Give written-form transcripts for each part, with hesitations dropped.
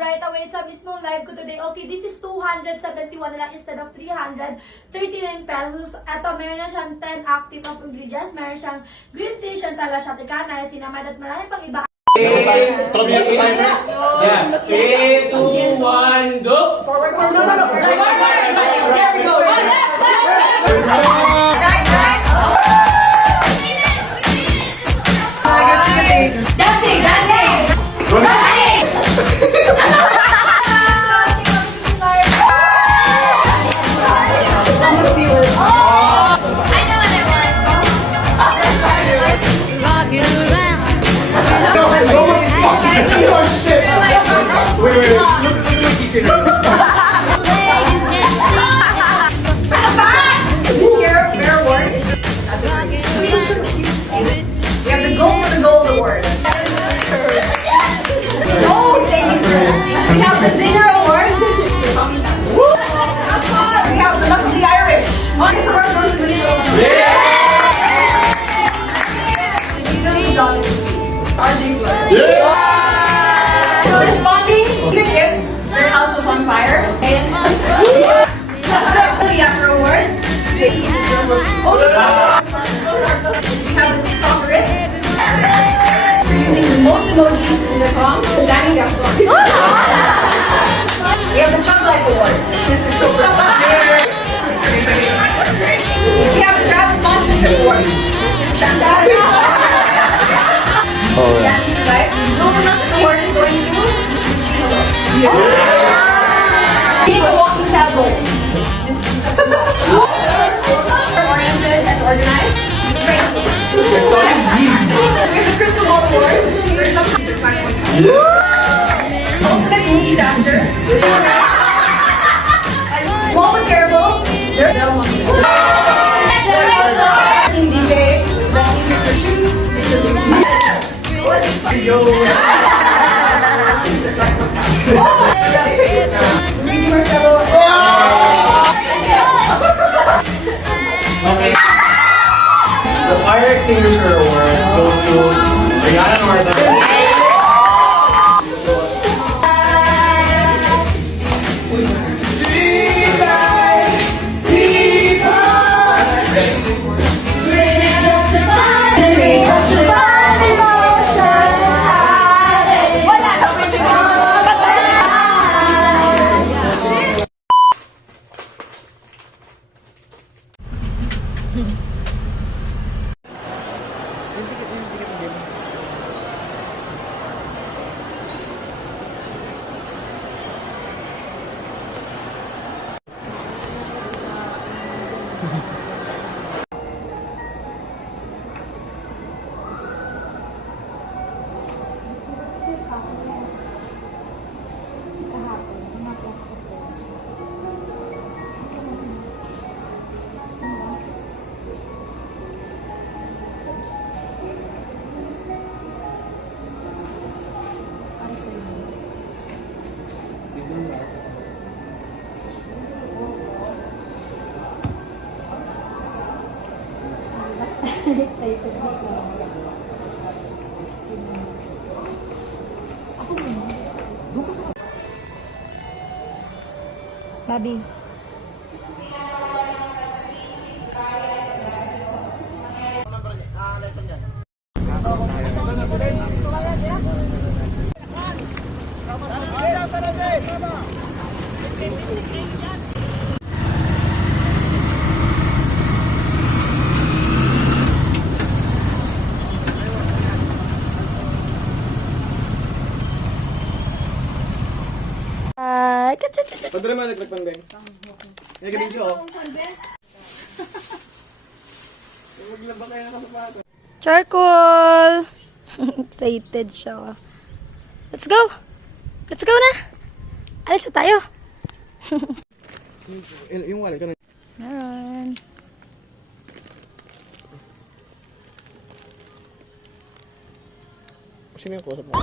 right away sa mismong live ko today. Okay, this is 271 na lang instead of 339 pesos. Ito, meron na siyang 10 active of ingredients. Meron siyang green tea, siya tala siya tikana, sinamad at marami pang iba. Yeah. 3, 2, 1, go! Forward, forward, no, no, no. There we go. Dancing! We have to go for the gold award. Gold, thank you, sir. We have the Zinger Award. We have the Luck of the Irish. This award goes to the Usually John is RJ Fleur. Responding, even if their house was on fire. And the Afro Award. We have the TikTokerist. We're using the most emojis in the song, Danny Gaston. We have the Chug Life Award, Mr. Chopra. We have the Grab Sponsorship Award, Ms. Chantal. That's right. This award is going to Ms. Sheila. He's a walking taboo. Oriented and organized. We have the Crystal Ball Award. We're some ultimate multitasker. Small but terrible. They're Team DJ. The music for shoots. Luigi Marcelo. Okay. The Fire Extinguisher Award goes to Rihanna Norton. Excited na siya. Bobby. Padre mo nagpagpanbeng. Nag-video oh. Maglaba kayo ng kasapato. Charcoal! Excited siya. Let's go! Let's go na! Alis na tayo! Yung wallet ka na. Meron. Sino yung kusap mo?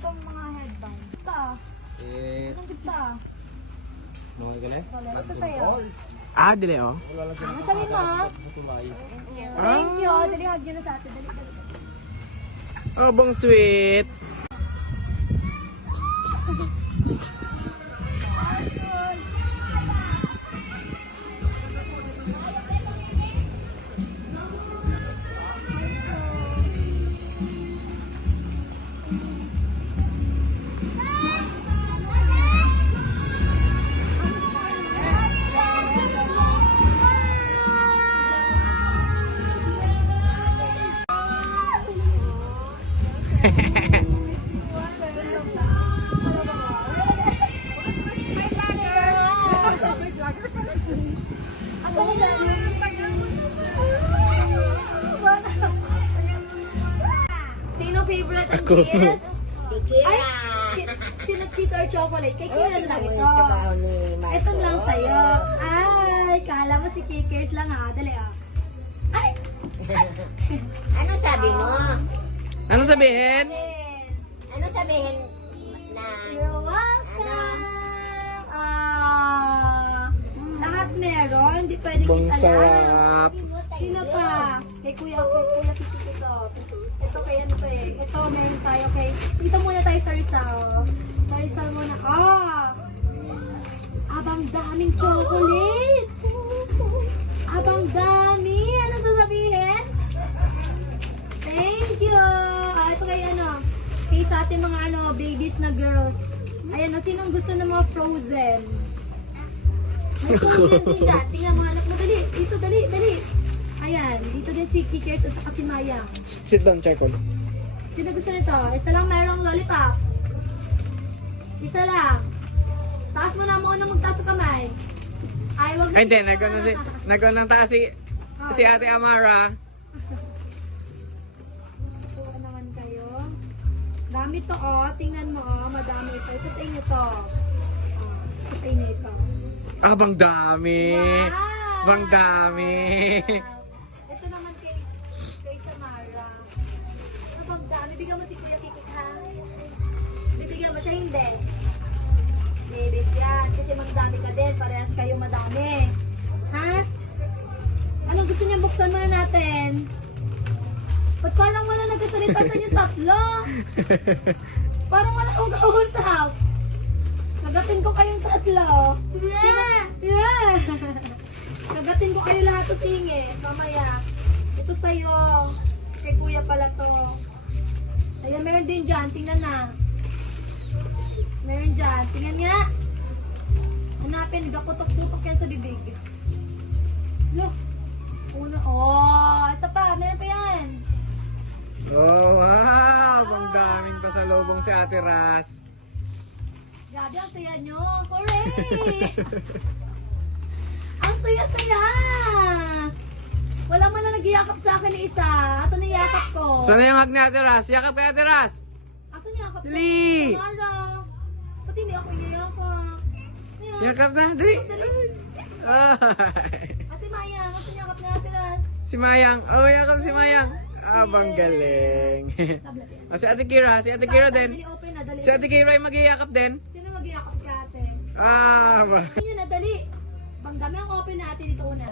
pang mga headband. Kita. Anong kita? Mga galing? Ito sa'yo. Ah, dili oh. Ano sabihin mo? Thank you. Dali, hug yun na sa atin. Dali, dali. Oh, bang sweet. Sino favorite ang Ako. cheese? Kira. Ay, sino cheese or chocolate? Kay Kira Tingnan lang mo ito. yung trabaho ni Marco. Ito lang sa'yo. Ay, kala mo si Kikers lang ha. Dali ah. Ay! Ano sabi mo? Ano sabihin? Ano sabihin na... You're welcome! Lahat meron. Hindi pwedeng Bang isa lang. sarap. Sino pa? Kay Kuya Kiki ito. Ito kay ano pa eh. Ito, meron tayo kay... Dito muna tayo sa Rizal. Sa Rizal muna. Abang daming chocolate! Abang dami! Ano sasabihin? Thank you! Ito kay ano? Kay sa ating mga ano, babies na girls. Ayan, sinong gusto ng mga frozen? May frozen din dyan. Tingnan mo, hanap mo. Dali. Dito, dali, dali. Ayan, dito din si Kikers at saka si Maya. Sit down, Charcoal. Sino gusto nito? Isa lang mayroong lollipop. Isa lang. Taas mo na muna magtaas sa kamay. Ay, wag Ay, hindi. Nag-on ng taas si Ate Amara. Kuha naman kayo. Dami to tingnan mo madami ito. Ito sa inyo to. Ito sa inyo ito. Ah, bang dami. Wow! Bang dami. Ito naman kay Samara. Ito bang dami. Bigyan mo si Kuya Kikik ha. Bibigyan mo siya hindi. Bibigyan. Kasi magdami ka din. Parehas kayo madami. Ha? Anong gusto niya buksan muna natin? Ba't parang wala nagkasalita sa inyo tatlo? Parang wala ug-usap. Nagatin ko kayong tatlo. Yeah! Nagatin ko kayo lahat sa singi. Mamaya. Ito sa'yo. Kay kuya pala to. Ayan, meron din dyan. Tingnan na. Meron dyan. Tingnan nga. Hanapin. Gaputok-putok yan sa bibig. Look. Una. Oh, isa pa. Meron pa yan. Oh, wow. Bang daming pasalubong si Ate Ras. Grabe, ang saya nyo. Hooray! Ang saya-saya! Wala man na nag-iakap sa akin ni isa. Ato na yakap ko. Sana yung hug ni Ate Ras? Yakap kay Ate Ras. Ato na yakap ko. Lee! Samara. Ba't hindi ako iyayakap? Ayan. Yakap na, dali. Dali. Ay. Ate Mayang, ato na yakap na Ate Ras. Si Mayang. Oh, yakap si Mayang. Ah, bang galing. Tablet yan. Si Ate Kira din. Dali, open na, dali. Si Ate Kira ay mag-iakap din. Sino mag-iakap ka ate? Ah, Yun na, dali. Bang dami ang open natin dito una.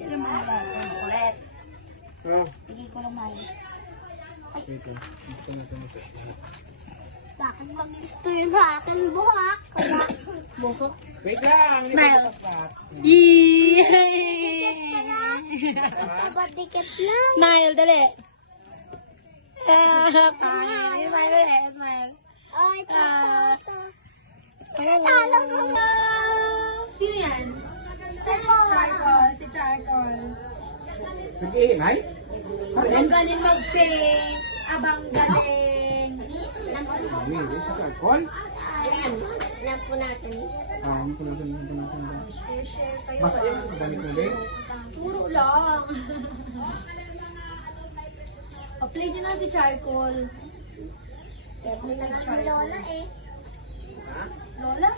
Pero mahal. Ulit. Oh. Bigay ko lang mahal. Dito. Gusto natin isa. Bakit bang gusto yun sa akin? Buhok. Buhok. Wait lang. Smile. Dikit lang. Smile, dali. Smile, dali. Smile. Oh, ito. Sino yan? Charcoal. Si Charcoal. Nag-iinay? Ang galing mag-paint. Abang galing. Si Charcoal? Napunasan niyo. Ah, hindi ko na Share kayo. Basta yun, damit mo din. Puro lang. O-play nyo na si Charcoal. Play na si Charcoal. Lola eh. Lola?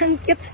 Ang cute.